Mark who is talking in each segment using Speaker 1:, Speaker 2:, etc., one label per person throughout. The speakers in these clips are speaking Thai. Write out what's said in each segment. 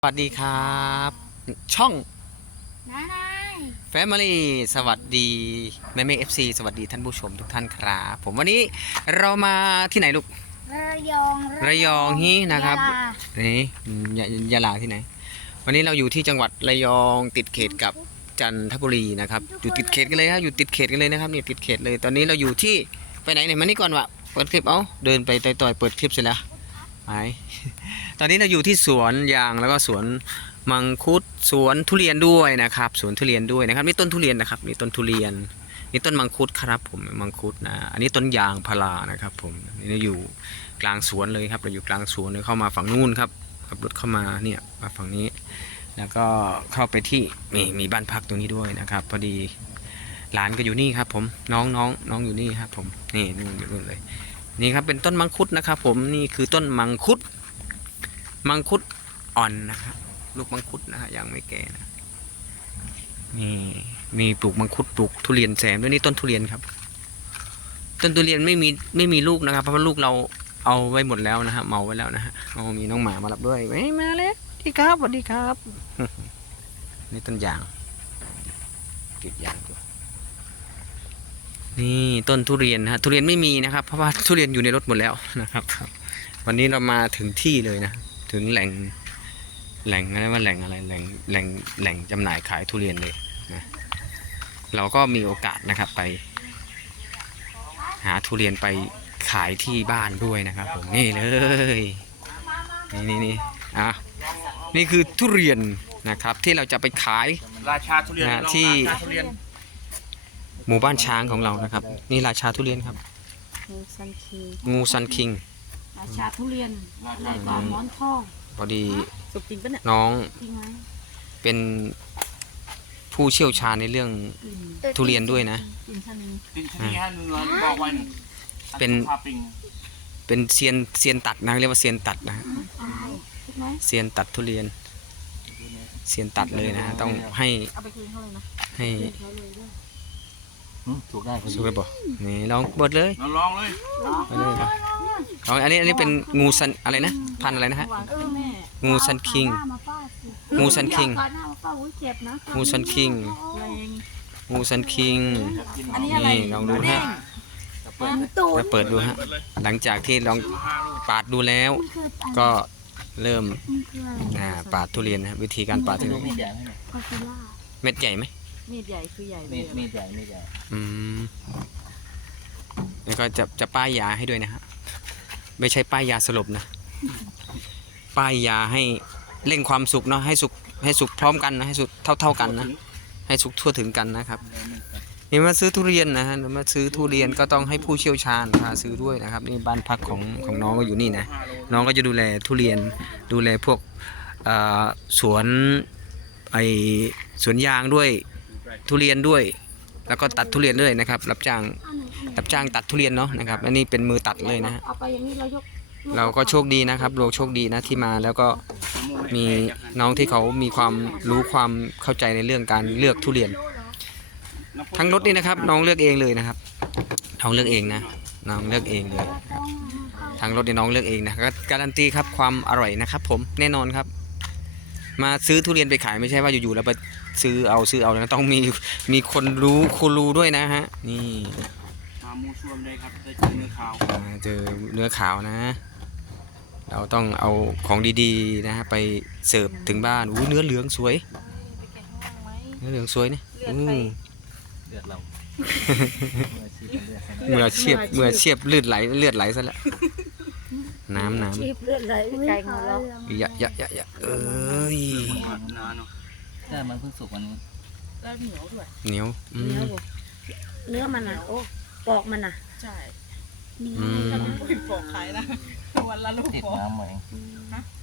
Speaker 1: สวัสดีครับช่อง
Speaker 2: นาย
Speaker 1: Family สวัสดีแม่เอฟซีสวัสดีท่านผู้ชมทุกท่านครับผมวันนี้เรามาที่ไหนลูกระยองฮีนะครับนี่ยะลาที่ไหนวันนี้เราอยู่ที่จังหวัดระยองติดเขตกับจันทบุรีนะครับอยู่ติดเขตกันเลยครับอยู่ติดเขตกันเลยนะครับนี่ติดเขตเลยตอนนี้เราอยู่ที่ไปไหนเนี่ยมานี่ก่อนวะเปิดคลิปเดินไปต่อยๆเปิดคลิปเสร็จแล้วไปตอนนี้เราอยู่ที่สวนยางแล้วก็สวนมังคุดสวนทุเรียนด้วยนะครับสวนทุเรียนด้วยนะครับนี่ต้นทุเรียนนะครับนี่ต้นทุเรียนนี่ต้นมังคุดครับผมมังคุดนะอันนี้ต้นยางพารานะครับผมนี่เราอยู่กลางสวนเลยครับเราอยู่กลางสวนเลยเข้ามาฝั่งนู้นครับขับรถเข้ามาเนี่ยมาฝั่งนี้แล้วก็เข้าไปที่มีบ้านพักตรงนี้ด้วยนะครับพอดีหลานก็อยู่นี่ครับผมน้องอยู่นี่ครับผมนี่อยู่นู่นเลยนี่ครับเป็นต้นมังคุดนะครับผมนี่คือต้นมังคุดอ่อนนะครับลูกมังคุดนะฮะยังไม่แก่นะนี่มีปลูกมังคุดปลูกทุเรียนแซมด้วยนี่ต้นทุเรียนครับต้นทุเรียนไม่มีลูกนะครับเพราะว่าลูกเราเอาไว้หมดแล้วนะฮะเมาไว้แล้วนะฮะมีน้องหมามารับด้วยมาเลยสวัสดีครับสวัสดีครับ นี่ต้นยางเก็บยางดูนี่ต้นทุเรียนนะฮะทุเรียนไม่มีนะครับเพราะว่าทุเรียนอยู่ในรถหมดแล้วนะครับวันนี้เรามาถึงที่เลยนะถึงแหล่งอะไรว่าแหล่งอะไรแหล่งจำหน่ายขายทุเรียนเลยนะเราก็มีโอกาสนะครับไปหาทุเรียนไปขายที่บ้านด้วยนะครับผมนี่เลยนี่นี่คือทุเรียนนะครับที่เราจะไปขาย
Speaker 3: ราชาทุเรียน
Speaker 1: ที่หมู่บ้านช้างของเรานะครับนี่ราชาทุเรียนครับงูซันคิง
Speaker 2: ราชาทุเรียนในกองหมอนทอง
Speaker 1: พอดีน้องเป็นผู้เชี่ยวชาญในเรื่องทุเรียนด้วยนะเป็นเซียนตัดนะเรียกว่าเซียนตัดนะเซียนตัดทุเรียนเซียนตัดเลยนะต้องให้
Speaker 3: ถูกได้
Speaker 1: สู้กันบ่นี่ลองบดเลย
Speaker 3: ลองเลย
Speaker 1: ไปเลยครับอันนี้เป็นงูซันอะไรนะพันอะไรนะฮะงูซันคิงงูซันคิงนี่ลองดูฮะเปิดดูฮะหลังจากที่ลองปาดดูแล้วก็เริ่มปาดทุเรียนนะวิธีการปาดทุเรียนเม็ดใหญ่ไหม
Speaker 2: มีดใหญ่คือใหญ่
Speaker 3: มีดใหญ่
Speaker 1: แล้วก็จะป้ายยาให้ด้วยนะฮะไม่ใช่ป้ายยาสลบนะป้ายยาให้เร่งความสุกเนาะให้สุกพร้อมกันนะให้สุกเท่ากันนะให้สุกทั่วถึงกันนะครับนี่มาซื้อทุเรียนนะฮะมาซื้อทุเรียนก็ต้องให้ผู้เชี่ยวชาญพาซื้อด้วยนะครับนี่บ้านพักของน้องก็อยู่นี่นะน้องก็จะดูแลทุเรียนดูแลพวกสวนสวนยางด้วยทุเรียนด้วยแล้วก็ตัดทุเรียนด้วยนะครับรับจ้างตัดทุเรียนเนาะนะครับอันนี้เป็นมือตัดเลยนะเราก็โชคดีนะครับเราโชคดีนะที่มาแล้วก็มีน้องที่เขามีความรู้ความเข้าใจในเรื่องการเลือกทุเรียนทั้งรถนี่นะครับน้องเลือกเองเลยนะครับน้องเลือกเองนะน้องเลือกเองเลยทั้งรถนี่น้องเลือกเองนะก็การันตีครับความอร่อยนะครับผมแน่นอนครับมาซื้อทุเรียนไปขายไม่ใช่ว่าอยู่ๆแล้วไปซื้อเอานะต้องมีคนรู้ด้วยนะฮะนี่
Speaker 3: มามูชวมเลยครับเจอเนื้อขาว
Speaker 1: นะเราต้องเอาของดีๆนะฮะไปเสิร์ฟถึงบ้านเนื้อเหลืองสวยเนื้อเหลืองสวยเนี่ย
Speaker 3: เลือดเรา
Speaker 1: เมื่อเชียบเลือดไหลซะแล้วน้ำ
Speaker 2: เลือดไหลไกลของเรา
Speaker 1: อย่า
Speaker 3: แต่มันเพิ่งสุกวันนี้
Speaker 2: แล้วเหนียวด้วย
Speaker 1: เหนียว
Speaker 2: เนื้อมันโอ้ปอกมันใช่ปอกขายนะวันละลูก
Speaker 3: ติดน้ำไหม
Speaker 2: ฮะ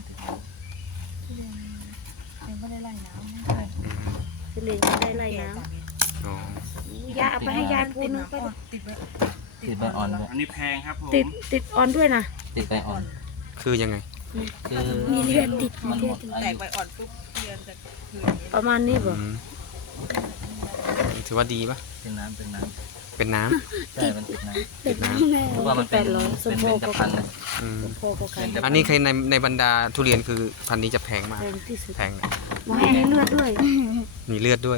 Speaker 2: ยังไม่ได้ไล่น้ำ
Speaker 3: ใช่
Speaker 2: คือเลยไม่ได้ไล่น้ำยาเอาไปให้ยายพูนไป
Speaker 3: ติดใบอ่อนอันนี้แพงครับผม
Speaker 2: ติดอ่อนด้วยนะ
Speaker 3: ติดใบอ่อน
Speaker 1: คือยังไง
Speaker 2: มีเลือดติด
Speaker 4: แตกใบอ่อนปุ๊บเดือนจะคืน
Speaker 2: ประมาณนี้ป่ะ
Speaker 1: ถือว่าดีป่ะ
Speaker 3: เป็นน้ำ
Speaker 1: เป็นน้
Speaker 3: ใช่มันติดนะ
Speaker 1: ำติดน้
Speaker 3: เพราะว่ามันเป็น
Speaker 2: 800
Speaker 3: เป็นเบญจพรรณนะ
Speaker 1: ำอืม
Speaker 2: โพก็ขาย
Speaker 1: อันนี้คือในบรรดาทุเรียนคือพันธุ์นี้จะแพงมาก
Speaker 2: แพงที่สุด
Speaker 1: แพงนะ
Speaker 2: มาให้เลือดด้วย
Speaker 1: มีเลือดด้วย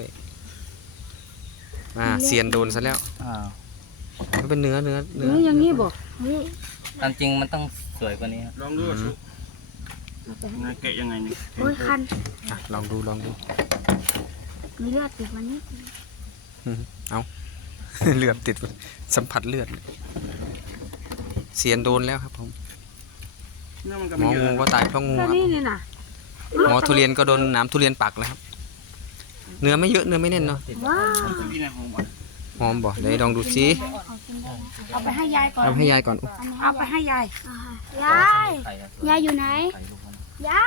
Speaker 1: เซียนโดนซะแล้ว
Speaker 3: อ้าว
Speaker 1: ก็เป็นเนื้อ
Speaker 2: เนื้ออย่างนี้บอก
Speaker 3: ตามจริงมันต้องสวยกว่านี้ครับ
Speaker 5: ลองดูว่าชุบนายแกะยังไงนี่
Speaker 2: โอ้ยคัน
Speaker 1: อ่ะลองดู
Speaker 2: มีเลือดติดมันนิด
Speaker 1: เอา เลือดติดสัมผัสเลือดเซียนโดนแล้วครับผม
Speaker 5: เนื้อมันก็
Speaker 1: หม
Speaker 5: ไม่
Speaker 1: อ
Speaker 5: เย
Speaker 1: งู
Speaker 5: อะ
Speaker 1: ก็ตายเพราะงู
Speaker 2: แค่
Speaker 1: ครับ
Speaker 2: นี้นี่นะ
Speaker 1: หมอทุเรียนก็โดนน้ำทุเรียนปักแล้วครับ เนื้อไม่เยอะเนื้อไม่แน่นเนาะ
Speaker 2: ว้าว
Speaker 5: พี่นายหอมอ่ะ
Speaker 1: หอมบ่เดี๋ยวลองดูซิ
Speaker 2: เอาไปให้ยายก่อน
Speaker 1: เอาให้ยายก่อน
Speaker 2: เอาไปให้ยาย
Speaker 3: ยาย ยายอยู่ไหนไข่ลูกมัน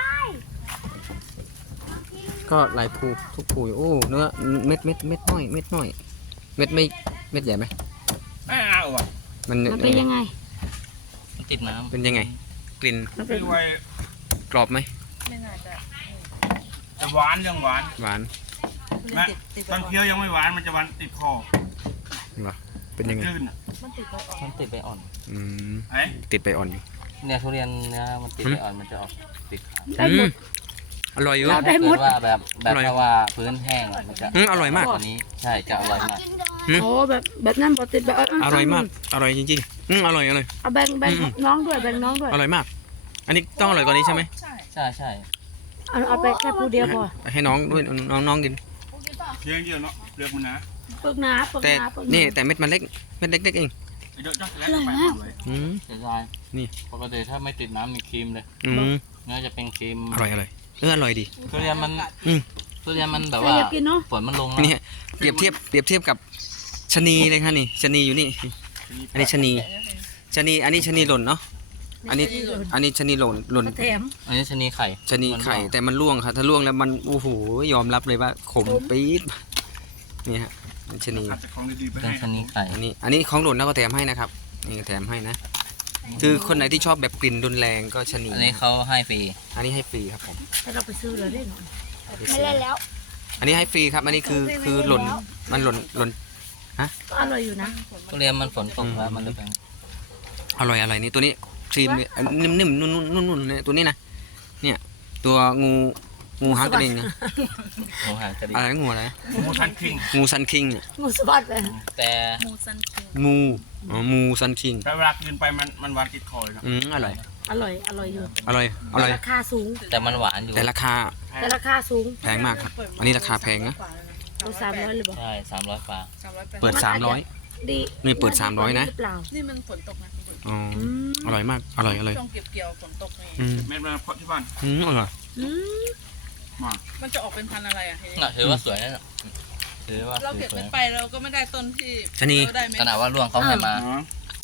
Speaker 1: ก็หลายภูทุกภูอยู่โอ้เนื้อเม็ดน้อยเม็ดน้อยเม็ดไม่เม็ดใหญ่ไหม
Speaker 5: ไม่เอาอ่ะ
Speaker 1: มัน
Speaker 2: มันเป็นยังไง
Speaker 3: มันติดน้ำ
Speaker 1: เป็นยังไง กลิ่น
Speaker 2: มันเป็น
Speaker 5: คือไว้
Speaker 1: กรอบไหม
Speaker 4: ไม่น่าจะ
Speaker 5: จะหวานยังหวาน
Speaker 1: หวาน
Speaker 5: แม่ตอนเคี้ยวยังไม่หวานมันจะหวานติดคอ
Speaker 1: เหรอเป็นยังไง
Speaker 5: ลื่นอ่ะ
Speaker 4: มันติดไปออก
Speaker 3: มันติดใบอ่อน
Speaker 1: อืม
Speaker 5: ไอ้
Speaker 1: ติดไปอ่อนอยู่
Speaker 3: เนี่ยทุเรียนเนื้อมันติดใบอ่อนมันจะออกติดขาว
Speaker 2: ได้หมด
Speaker 1: อร่อยอยู่
Speaker 2: เราได้
Speaker 3: ถ้า
Speaker 2: หม
Speaker 3: เกิ
Speaker 2: ด
Speaker 3: ดว่าแบบ
Speaker 1: อร่อย
Speaker 3: ถ้าว่าพื้นแห้งอะมันจะ
Speaker 1: อร่อยมาก
Speaker 3: กว่านี้ใช่จะอร่อยมาก
Speaker 2: โอ้แบบนั้นบอติดแบบ
Speaker 1: อร่อยมาก อร่อยจริงๆอร่อย
Speaker 2: เอาแบ่งน้องด้วยแบ่งน้องด้วย
Speaker 1: อร่อยมาก อันนี้ต้องอร่อยกว่านี้ใช่ไหม
Speaker 4: ใช่
Speaker 3: ใช่ใช่
Speaker 2: เอาไปแค่ผู้เดียวพอ
Speaker 1: ให้น้องด้วยน้องกิน
Speaker 5: เคี้ยวเดียวเนาะเลือกมันนะ
Speaker 2: ปึกหนาปึก
Speaker 1: แต่
Speaker 2: หนาปึก
Speaker 1: นี่แต่เม็ดมันเล็กเม็ดเล็กๆเอง
Speaker 5: ไอ้เจ้าแล้วไปเอาเลย
Speaker 1: อืม
Speaker 3: เสียดาย
Speaker 1: นี่
Speaker 3: ปกติถ้าไม่ติดน้ำมีครีมเลย
Speaker 1: อืม
Speaker 3: เนื้อจะเป็นครีม
Speaker 1: อร่อยอร่อยดี
Speaker 3: ทุเรียนมัน
Speaker 1: อืม
Speaker 3: ทุเรียนมันแบบ
Speaker 2: ใคร
Speaker 3: ว่า
Speaker 2: อยากกินเนาะ
Speaker 3: ฝนมันลงแล้ว
Speaker 1: เนี่ยเปรียบเทียบกับชะนีเลยค่ะนี่ชะนีอยู่นี่ อันนี้ชะนีอันนี้ชะนีหล่นเนาะอันนี้ชะนีหล่น
Speaker 2: แถม
Speaker 3: อันนี้ชะนีไข่
Speaker 1: ชะนีไข่
Speaker 3: มันร่วง
Speaker 1: แต่มันร่วงครับถ้าร่วงแล้วมันโอ้โหยอมรับเลยว่าขมปี๊ดนี่ฮะชะนี
Speaker 5: ขัดจากของดีๆไป
Speaker 3: เป็น
Speaker 5: ให้
Speaker 3: ชะนีไข่
Speaker 1: อันนี้ของหล่นแล้วก็แถมให้นะครับนี่แถมให้นะ คือคนไหนที่ชอบแบบกลิ่นรุนแรงก็ชะนี
Speaker 3: อันนี้เขาให้ฟรี
Speaker 1: อันนี้ให้ฟรีครับผม
Speaker 2: ให้เราไปซื้อเลยได้หน่อย
Speaker 1: ไม่เล่นแล้ว อันนี้ให้ฟรีครับ อันนี้คือหล่นมันหล่น
Speaker 2: ก็อร่อยอยู่นะ
Speaker 3: ทุเรียนมันฝนตกแล้วมันจะเป็น
Speaker 1: อร่อยนี่ตัวนี้ครีมเนี่ยนิ่มๆนุ่นๆเนี่ยตัวนี้นะเนี่ยตัวงูหางกระดิ่งนะ
Speaker 3: หมูหางกระดิ่ง
Speaker 1: อะไรงูอะไร
Speaker 5: หมูทันคิง
Speaker 1: งูซันคิงเนี่ย
Speaker 2: งูสะบัดเลย
Speaker 3: แต่
Speaker 4: มูซันคิง
Speaker 1: งูซันคิง
Speaker 5: แต่เวลากินไปมันหวานติดคอเลยนะ
Speaker 1: อร่อย
Speaker 2: อร่อยอยู่
Speaker 1: อร่อย
Speaker 2: แต่ราคาสูง
Speaker 3: แต่มันหวานอยู่
Speaker 1: แต่ราคา
Speaker 2: แต่ราคาสูง
Speaker 1: แพงมากครับ อันนี้ราคาแพงนะ
Speaker 2: เอา300เลยบอก
Speaker 3: ใช่300กว่า
Speaker 1: เปิด
Speaker 2: ดี
Speaker 1: นี่เปิด300นะ
Speaker 2: หรือเปล่า
Speaker 4: นี่มันฝนตกนะฝนตก
Speaker 1: อ๋ออร่อยมากอร่อย
Speaker 4: ช่วงเก็บเกี่ยวฝนตกนี่
Speaker 1: อืม
Speaker 5: แม่มาเพาะที่บ้าน
Speaker 1: อร่อย
Speaker 2: อืม
Speaker 5: มา
Speaker 4: มันจะออกเป็นพันธุ์อะไรอ่ะทีนี้
Speaker 3: น่ะถือว่าสวยนะน่ะถือว่า
Speaker 4: เราเก็บ
Speaker 3: สว
Speaker 4: เม็
Speaker 3: ย
Speaker 4: ดไปเราก็ไม่ได้ต้นที่
Speaker 1: ชะนี
Speaker 4: เราได้เม็ด
Speaker 3: ขนาดว่าร่วงเขาให้มา
Speaker 5: อ๋อก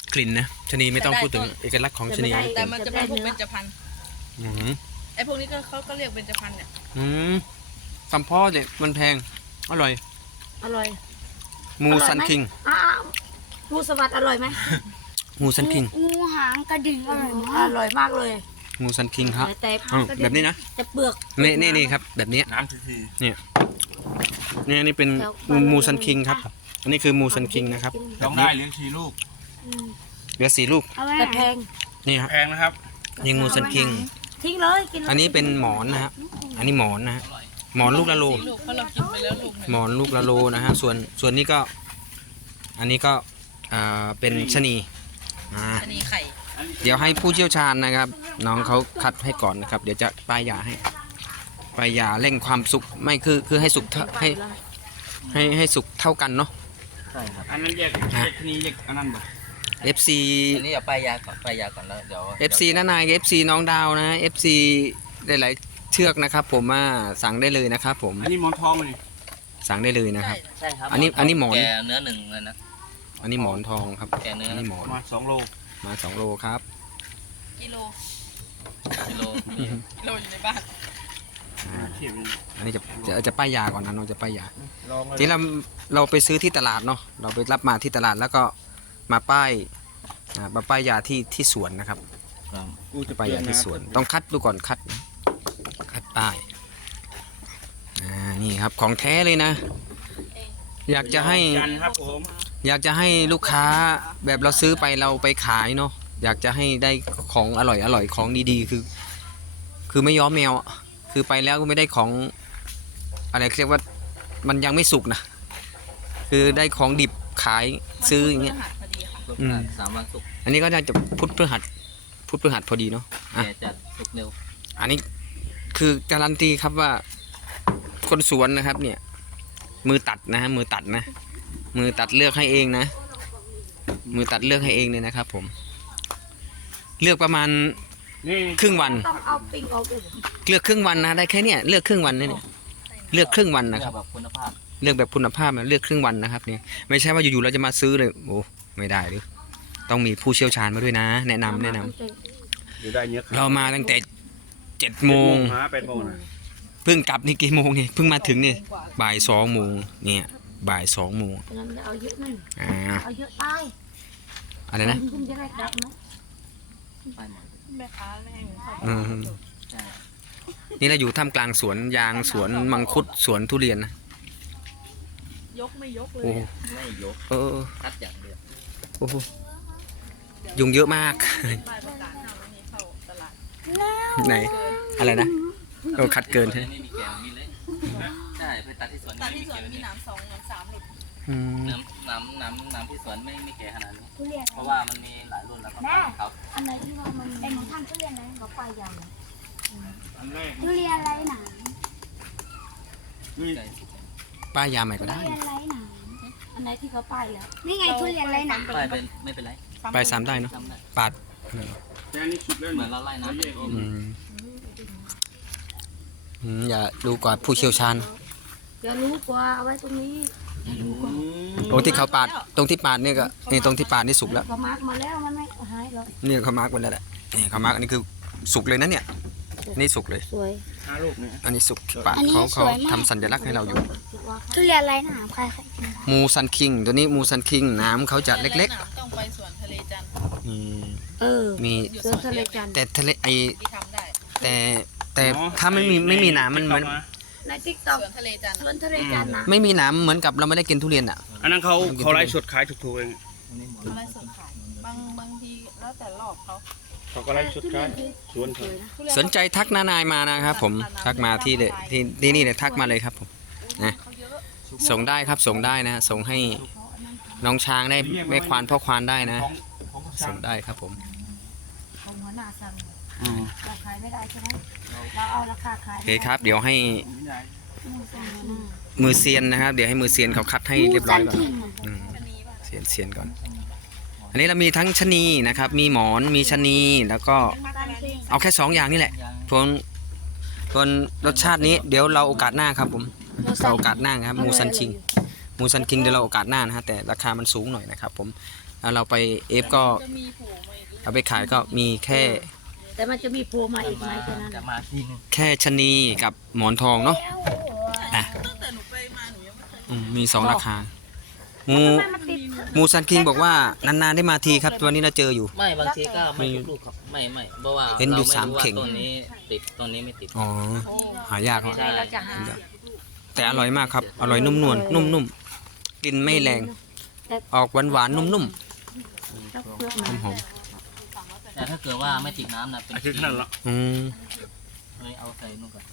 Speaker 1: ลิ่นนะชะนีไม่ต้องพูดถึงเอกลักษณ์ของชะนี
Speaker 4: แต่มันจะเป็นพวกเบญจพรรณ
Speaker 1: อืม
Speaker 4: ไอ้พวกนี้ก็เขาก็เรียกเบญจพรรณเนี่ย
Speaker 1: สัมพ่อเนี่ยมันแพง อร่อย
Speaker 2: อร่อย
Speaker 1: งูซันคิง
Speaker 2: งูสะบัดอร่อยไหม
Speaker 1: งูซันคิง
Speaker 6: งูหางกระดิ่งอร่อย
Speaker 2: อ
Speaker 6: มาก
Speaker 2: ร่อยมากเลย
Speaker 1: งูซันคิงครับ
Speaker 2: แต่
Speaker 1: แบบนี้นะ
Speaker 2: จะเปลือก
Speaker 1: นี่ครับ แบบนี้
Speaker 5: น้ำที
Speaker 1: นี่อันนี้เป็นมูซันคิงครับ อันนี้คือมูซันคิงนะครับ
Speaker 5: ๆ
Speaker 1: แบ
Speaker 5: ต้อบ ง
Speaker 1: นี้
Speaker 5: ได้เลี้ยงทีลูก
Speaker 1: เหลือ4 ลูก
Speaker 6: เอาไว้
Speaker 2: แต่แพง
Speaker 1: นี่ครับ
Speaker 5: แพงนะครับ
Speaker 1: นี่งูซันคิง
Speaker 2: ทิ้งเลยกิน
Speaker 1: อันนี้เป็นหมอนนะฮะอันนี้หมอนนะฮะหมอนลูกละโล
Speaker 4: ลูกเพราะเรากินไปแล้วลูกหนึ่ง
Speaker 1: หมอนลูกละโลนะฮะส่วนนี้ก็อันนี้ก็เป็นชะนี
Speaker 4: อันนี้ไข่
Speaker 1: เดี๋ยวให้ผู้เชี่ยวชาญนะครับ น้องเขาคัดให้ก่อนนะครับ เดี๋ยวจะป้ายยาให้ป้ายยาเร่งความสุกไม่คือให้สุกให้สุกเท่ากันเนาะ
Speaker 3: ใช่ครับ
Speaker 5: อันนั้นแยกชนีแยกอันนั้นบ่
Speaker 1: FC
Speaker 3: อันนี้อย่าป้ายยาก่อนแล้วเดี๋ยว
Speaker 1: FC น้านาย FC น้องดาวนะ FC หลายๆเชือกนะครับ ผมสั่งได้เลยนะครับผม
Speaker 5: อันนี้หมอนทองมันนี่
Speaker 1: สั่งได้เลยนะครับ
Speaker 3: ใช่ครับ
Speaker 1: อันนี้หมอน
Speaker 3: แกเนื้อหนึ่งเลยนะ
Speaker 1: อันนี้หมอนทองครับ
Speaker 3: แกเนื้อ
Speaker 1: อันนี้หมอน
Speaker 5: มา2 โล
Speaker 1: มา2 โลครับ
Speaker 4: กิโล
Speaker 3: กิโล
Speaker 4: กิโลอยู่ในบ้าน
Speaker 5: เทียบเลย
Speaker 1: อันนี้จะป้ายยาก่อนนะน้องจะป้ายยา
Speaker 5: ลอง
Speaker 1: ทีเราไปซื้อที่ตลาดเนาะเราไปรับมาที่ตลาดแล้วก็มาป้ายยาที่สวนนะครับ
Speaker 3: ครับ
Speaker 5: กูจะ
Speaker 1: ป้ายยาที่สวนต้องคัดดูก่อนคัดป้ายนี่ครับของแท้เลยนะ อยากจะให้
Speaker 5: ยันครับผม
Speaker 1: อยากจะให้ลูกค้าแบบเราซื้อไปเราไปขายเนาะอยากจะให้ได้ของอร่อยของดีๆคือไม่ย้อมแมวอะคือไปแล้วก็ไม่ได้ของอะไรเรียกว่ามันยังไม่สุกนะคือได้ของดิบขายซื้ออย่างเงี้ย
Speaker 4: หัดพอดีค่ะ
Speaker 3: ลูก
Speaker 1: อืม
Speaker 3: สามวันสุก
Speaker 1: อันนี้ก็น่าจะพุธพฤหัสพอดีเนาะอ่ะ
Speaker 3: แต่จะสุกเร็ว
Speaker 1: อันนี้คือการันตีครับว่าคนสวนนะครับเนี่ยมือตัดนะฮะมือตัดนะมือตัดเลือกให้เองนะมือตัดเลือกให้เองเลยนะครับผมเลือกประมาณ
Speaker 5: นี่
Speaker 1: ครึ่งวัน
Speaker 2: ต้องเอาปิ้งออกอีก
Speaker 1: เลือกครึ่งวันนะได้แค่เนี้ยเลือกครึ่งวันนะเนี่ยเลือกครึ่งวันนะ
Speaker 3: เลื
Speaker 1: ค
Speaker 3: อ
Speaker 1: รั
Speaker 3: ก
Speaker 1: บ
Speaker 3: แบบคุณภาพ
Speaker 1: เลือกแบบคุณภาพนะเลือกครึ่งวันนะครับเนี่ยไม่ใช่ว่าอยู่ๆเราจะมาซื้อเลยโอ้ไม่ได้ดิต้องมีผู้เชี่ยวชาญมาด้วยนะ แนะนำ
Speaker 5: อยู่ได้เยอะ
Speaker 1: เรามาตั้งแต่7 โมง
Speaker 5: หา8 โมงนะ
Speaker 1: เพิ่งกลับนี่กี่โมงเนี่ยเพิ่งมาถึงเนี่ยบ่าย 2 โมงเนี่ยบ่าย 2 โมง
Speaker 2: งั้นเอาเยอะนั่น
Speaker 1: อ่า
Speaker 2: เอาเยอะไป
Speaker 1: อะไรนะ
Speaker 2: คุณจะได้กลับนะ
Speaker 3: ไปหมด
Speaker 4: แม่ค้าไม่ให้หนูเข้าไป
Speaker 1: อืม
Speaker 3: ใช่
Speaker 1: นี่เราอยู่ท่ามกลางสวนยางสวนมังคุดสวนทุเรียนนะ
Speaker 4: ยกไม่ยกเลย
Speaker 1: โอ้
Speaker 4: อะ
Speaker 3: ไม่ยก
Speaker 1: เออ
Speaker 3: คัดอย่างเดียว
Speaker 1: โอ้โหยุงเยอะมาก
Speaker 4: ป้ายประกาศห้ามไม่ให้เข้าตลาด
Speaker 1: ไหนอะไรนะโอ้คัดเกินใช่ไหม
Speaker 3: ไม่มีแกงมีเลยใช่ไปตัดที่สวน
Speaker 4: ตัด
Speaker 3: ไม่
Speaker 4: ที่
Speaker 3: มี
Speaker 4: สวน
Speaker 3: แกง
Speaker 4: มีหนาม2หนาม3หลุด
Speaker 1: อืม
Speaker 3: น้ำที่สวนไม่แก่ขนาดนี้
Speaker 2: ทุเรียน
Speaker 3: เพราะว่ามันมีหลายรุ่นแล้วก็ครับ
Speaker 2: อันไหนที่ว่ามันเป็นของท่านทุเรียนอะไรกับปลายยาว
Speaker 5: อันแรก
Speaker 2: ทุเรียนไรหนา
Speaker 5: นี่
Speaker 3: ใช่
Speaker 1: ป้ายยาใหม่ก็ได้
Speaker 2: ทุเรียนไรหนาอันไหนที่เขาป้ายแล้วนี่ไงทุเรียนไรหนา
Speaker 3: ไปเป็นไม่เป็นไร
Speaker 1: ไปซ้ำได้เนาะ
Speaker 3: ทำได้
Speaker 1: ปาด
Speaker 5: แต่อันนี้สุดแล้ว
Speaker 3: เหมือนเราไล่น้ำ
Speaker 5: แยกออก
Speaker 1: อืมอย่าดูกว่าผู้เชี่ยวชาญ
Speaker 2: อย่ารู้กว่าเอาไว้ตรงนี้
Speaker 1: ตรงที่เขาปาดตรงที่ปาดเนี่ยก็นี่ตรงที่ปาดนี่สุกแล้ว
Speaker 2: เขามาร์กมาแล้วมันไม่หายหรอก
Speaker 1: เนี่ยเขามาร์กไว้แล้วแหละนี่เขามาร์กอันนี้คือสุกเลยนะเนี่ยนี่สุกเลย
Speaker 2: สวย
Speaker 5: 5 ลูกเนี่ย
Speaker 1: อันนี้สุกที่ปาดเขาทำสัญลักษณ์ให้เราอยู่
Speaker 2: ทุเรียนไรหนาใครกิน
Speaker 1: มูซันคิงตัวนี้มูซันคิงน้ำเขาจะเล็ก
Speaker 4: หนามต้องไปสวนทะเลจันทร์
Speaker 1: ๆนี่
Speaker 2: เออ
Speaker 1: มี
Speaker 4: อยู่
Speaker 2: เสื
Speaker 4: ส
Speaker 2: อ
Speaker 4: วน
Speaker 2: ทะเล
Speaker 4: เดียว
Speaker 2: จันทร์
Speaker 1: แต่ทะเลไอ
Speaker 4: ที่ทำได้
Speaker 1: แต่ถ้าไม่มีน้ำมันเหมือน
Speaker 2: ในติ๊กต็อก
Speaker 4: สวนทะเลจันทร์
Speaker 2: สวนทะเลจันทร์นะ
Speaker 1: ไม่มีน้ำเหมือนกับเราไม่ได้กินทุเรียนอ่ะ
Speaker 5: อันนั้นเขาไล่สดขายถูกๆเอง
Speaker 4: อะไรสดขายบางทีแล้วแต่รอบเขา
Speaker 5: เขาก็ไล่สดขายสวน
Speaker 2: สวยนะ
Speaker 4: ทุเรีย
Speaker 1: สนใจทักนานายมานะครับผมทักมาที่เลยที่นี่เลยทักมาเลยครับผมนะ
Speaker 4: เขาเยอะ
Speaker 1: ส่งได้ครับส่งได้นะ ส่งให้น้องช้างได้แม่ควานพ่อควานได้นะ
Speaker 5: ของ
Speaker 1: ส่งได้ครับผม
Speaker 2: ของหัวหน้าสั่ง
Speaker 5: อืม
Speaker 2: เราขายไม่ได้ใช่ไหมเราเอาราคาขาย
Speaker 1: โอเคครับ เดี๋ยวให้
Speaker 5: ไม่ได้
Speaker 1: มือเซียนนะครับ เดี๋ยวให้มือเซียนเขาคัดให้เรียบร้อยก่อนอืมเซียนก่อน อันนี้เรามีทั้งชะนีนะครับ มีหมอนมีชะนีแล้วก็เอาแค่2อย่างนี่แหละ
Speaker 3: ยัง
Speaker 1: ส่วนรสชาตินี้เดี๋ยวเราโอกาสหน้าครับผมเราโอกาสหน้าครับมูซันคิงมูซันคิงเดี๋ยวเราโอกาสหน้านะฮะแต่ราคามันสูงหน่อยนะครับผมแล้วเราไปเอฟก็
Speaker 4: จะมีผูมาอีก
Speaker 1: เอาไปขายก็มีแค่
Speaker 2: แต่มันจะมีโผล่มาอีกไหมแค่นั้น
Speaker 3: จะมาทีนึง
Speaker 1: แค่ชะนีกับหมอนทองเนาะอ่ะ
Speaker 4: ตั้งแต่หนูไปมาหนูยังไม่เคย
Speaker 1: มี2ราคามูซันคิงบอกว่านานๆได้มาทีครับวันนี้เราเจออยู่
Speaker 3: ไม่บางทีก็ไม่ทุกลูกครับไม่เพราะว่า
Speaker 1: เห็นอยู่
Speaker 3: ราไม่รู้
Speaker 1: สาม
Speaker 3: ว่า
Speaker 1: เข่ง
Speaker 3: ต้นนี้ติดต้นนี้ไม่ติด
Speaker 1: อ๋อหายากครับ
Speaker 3: ใช่
Speaker 2: เราจะหา
Speaker 1: แต่อร่อยมากครับอร่อยนุ่มนวลนุ่มๆกลิ่นไม่แรง ออกหวานๆนุ่ม
Speaker 2: แล้วเปลือก
Speaker 1: ๆหอม
Speaker 3: แต่ถ้าเกิดว่าไม่ติดน้ำนะเป็น
Speaker 5: อาทิตย์นั้นละ
Speaker 1: ๆอืม
Speaker 3: เลยเอาใส่นู่นก่อน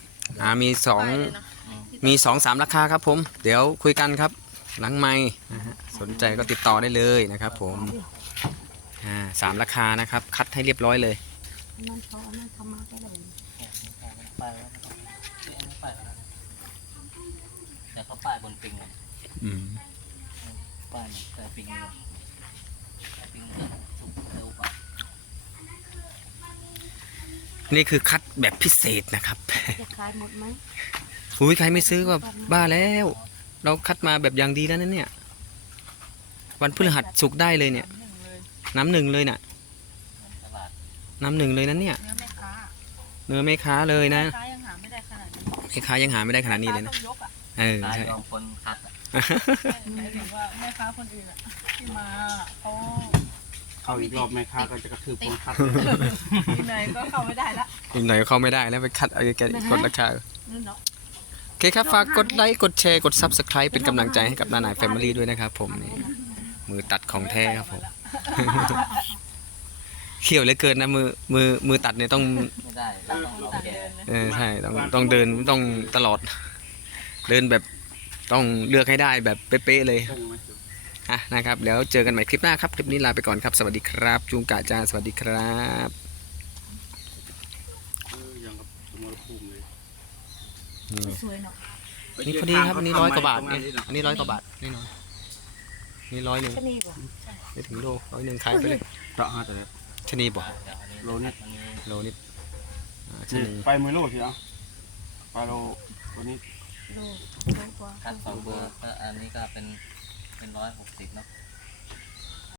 Speaker 1: มี2-3 ราคาครับผม เดี๋ยวคุยกันครับ หลังไม้นะฮะสนใจก็ติดต่อได้เลยนะครับผม3 ราคานะครับ คัดให้เรียบร้อยเลย
Speaker 2: มันเขาเอามันทำมาได้เลย
Speaker 3: ป้ายแล้วป้ายแล้วแต่เขาป้ายบนปิงเลย
Speaker 1: อืม
Speaker 3: ป้ายเนี่ยแต่ปิงเลยแต่ปิงจะสุกเร็วกว่า
Speaker 1: นี่คือคัดแบบพิเศษนะครับ
Speaker 2: จะขายหมดไหม
Speaker 1: อุ้ยใครไม่ซื้อก็บ้าแล้ว เราคัดมาแบบอย่างดีแล้วนะเนี่ย วันพฤหัสสุกร์ได้เลยเนี่ย น้ำหนึ่งเลยน่ะ
Speaker 3: ตลาด
Speaker 1: น้ำหนึ่งเลยนั้นเนี่ย
Speaker 4: เนื้อแม่ค้า
Speaker 1: เนื้อแม่ค้าเลยนะ
Speaker 4: ค้ายังหาไม่ได้ขนาดนี้
Speaker 1: แม่ค้ายังหาไม่ได้ขนาดนี้เลยนะ
Speaker 4: ต้องยกอ่ะ
Speaker 3: ตาย
Speaker 1: ใช่
Speaker 3: ลองคนคัดอะ
Speaker 4: หมายถึงว่าแม่ค้าคนอื่นอ่ะที่มาเขา
Speaker 5: เข้าอีกรอบแม่ค้าก็จะกระทืบคนคัด
Speaker 4: ที่ไหนก็เข้าไม่ได้ละ
Speaker 1: อีกหน่อยเข้าไม่ได้แล้วไปคัดเอาแกกดราคา
Speaker 4: นั่นเนาะ
Speaker 1: โอเคครับ ฝากกดไลค์ กดแชร์ กด Subscribe เป็นกำลังใจให้กับนาหนายแฟมิลี่ด้วยนะครับผมนี่มูมือตัดของแท้ครับผม เขี่ยวเหลือเกินนะมือตัดเนี่ยต้อง
Speaker 3: ไม่ได้เราต้องเอาแกะ
Speaker 1: ใช่ต้องเดินต้องตลอด เดินแบบต้องเลือกให้ได้แบบเป๊ะๆเลยนะครับแล้วเจอกันใหม่คลิปหน้าครับคลิปนี้ลาไปก่อนครับสวัสดีครับจุงกะจาสวัสดีครับ
Speaker 5: ยังกับสมรภูมิเลย
Speaker 2: สวยเนาะ
Speaker 1: นี่พอดีครับอันนี้100 กว่าบาทเนี่ยอันนี้100 กว่าบาทแน่นอนนี่100 หนึ่ง
Speaker 2: ชะนีบ่
Speaker 1: ไม่ถึงโล100 หนึ่งขายไปเลย
Speaker 5: เจาะฮะแต่ละ
Speaker 1: ชะนีบอก
Speaker 3: เดี๋ยวอันนี้
Speaker 5: โลนิด
Speaker 3: มันมี
Speaker 1: โลนิดชะ
Speaker 5: นี่
Speaker 1: นี
Speaker 5: ไปมือโลทีอ่ะไปโลตัวนี้
Speaker 2: ดูกว่า
Speaker 3: คัด2 เบอร์ก็อันนี้ก็เป็น160เนาะ